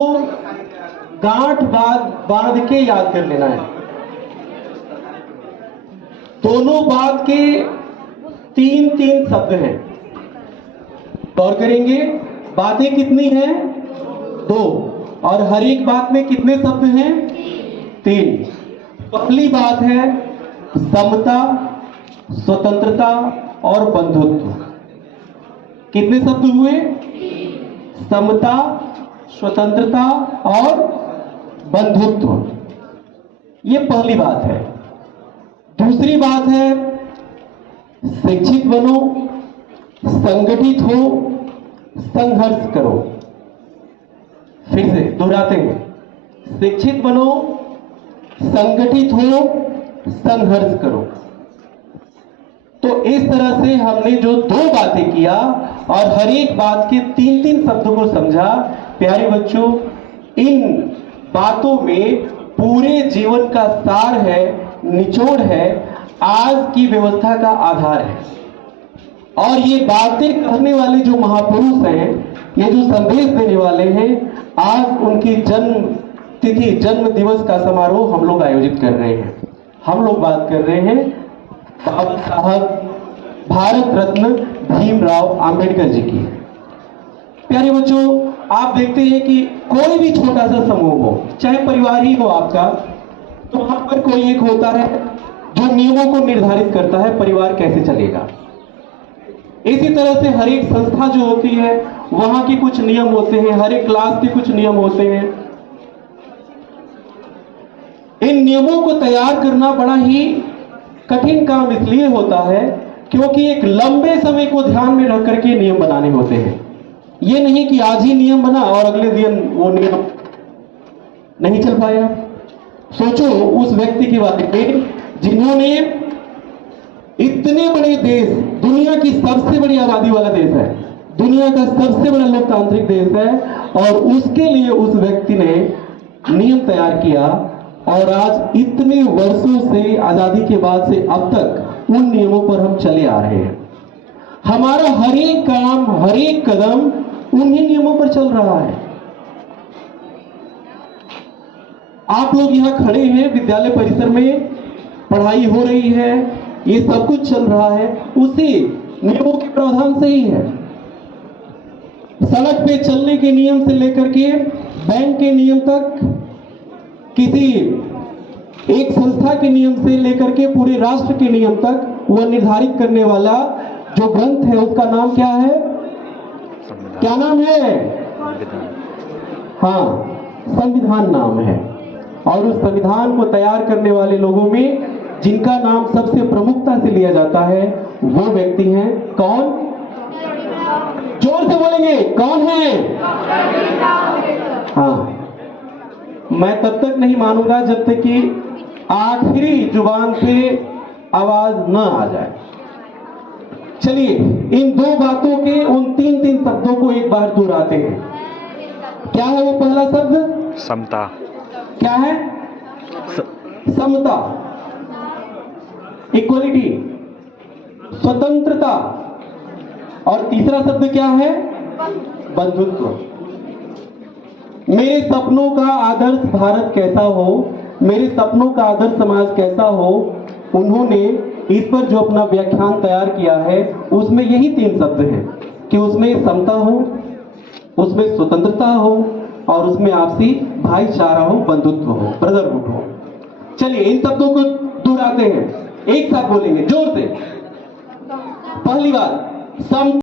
गांठ बांध के याद कर लेना है। दोनों बात के तीन तीन शब्द हैं। गौर करेंगे, बातें कितनी हैं? दो। और हर एक बात में कितने शब्द हैं? तीन। पहली बात है समता, स्वतंत्रता और बंधुत्व। कितने शब्द हुए? समता, स्वतंत्रता और बंधुत्व। ये पहली बात है। दूसरी बात है शिक्षित बनो, संगठित हो, संघर्ष करो। फिर से दोहराते हैं, शिक्षित बनो, संगठित हो, संघर्ष करो। तो इस तरह से हमने जो दो बातें किया और हर एक बात के तीन तीन शब्दों को समझा। प्यारे बच्चों, इन बातों में पूरे जीवन का सार है, निचोड़ है, आज की व्यवस्था का आधार है। और ये बातें कहने वाले जो महापुरुष हैं, ये जो संदेश देने वाले हैं, आज उनकी जन्म तिथि, जन्म दिवस का समारोह हम लोग आयोजित कर रहे हैं। हम लोग बात कर रहे हैं बाबा साहब भारत रत्न भीमराव अंबेडकर जी की। प्यारे बच्चों, आप देखते हैं कि कोई भी छोटा सा समूह हो, चाहे परिवार ही हो आपका, तो वहां पर कोई एक होता है जो नियमों को निर्धारित करता है परिवार कैसे चलेगा। इसी तरह से हर एक संस्था जो होती है, वहां के कुछ नियम होते हैं, हर एक क्लास के कुछ नियम होते हैं। इन नियमों को तैयार करना बड़ा ही कठिन काम इसलिए होता है क्योंकि एक लंबे समय को ध्यान में रख करके नियम बनाने होते हैं। ये नहीं कि आज ही नियम बना और अगले दिन वो नियम नहीं चल पाया। सोचो उस व्यक्ति के बारे में जिन्होंने इतने बड़े देश, दुनिया की सबसे बड़ी आबादी वाला देश है, दुनिया का सबसे बड़ा लोकतांत्रिक देश है, और उसके लिए उस व्यक्ति ने नियम तैयार किया। और आज इतने वर्षों से, आजादी के बाद से अब तक उन नियमों पर हम चले आ रहे हैं। हमारा हर एक काम, हर एक कदम उन्हीं नियमों पर चल रहा है। आप लोग यहां खड़े हैं, विद्यालय परिसर में पढ़ाई हो रही है, ये सब कुछ चल रहा है उसी नियमों के प्रावधान से ही है। सड़क पे चलने के नियम से लेकर के बैंक के नियम तक, किसी एक संस्था के नियम से लेकर के पूरे राष्ट्र के नियम तक, वह निर्धारित करने वाला जो ग्रंथ है उसका नाम क्या है? क्या नाम है? हाँ, संविधान नाम है। और उस संविधान को तैयार करने वाले लोगों में जिनका नाम सबसे प्रमुखता से लिया जाता है, वो व्यक्ति हैं कौन? जोर से बोलेंगे, कौन है? हाँ, मैं तब तक नहीं मानूंगा जब तक कि आखिरी जुबान पे आवाज न आ जाए। चलिए, इन दो बातों के उन तीन तीन शब्दों को एक बार दोहराते हैं। क्या है वो पहला शब्द? समता। क्या है? समता, इक्वलिटी, स्वतंत्रता। और तीसरा शब्द क्या है? बंधुत्व। मेरे सपनों का आदर्श भारत कैसा हो, मेरे सपनों का आदर्श समाज कैसा हो, उन्होंने इस पर जो अपना व्याख्यान तैयार किया है उसमें यही तीन शब्द हैं कि उसमें समता हो, उसमें स्वतंत्रता हो और उसमें आपसी भाईचारा हो, बंधुत्व हो, ब्रदरहुड हो। चलिए, इन शब्दों को दोहराते हैं, एक साथ बोलेंगे जोर से। पहली बात, सम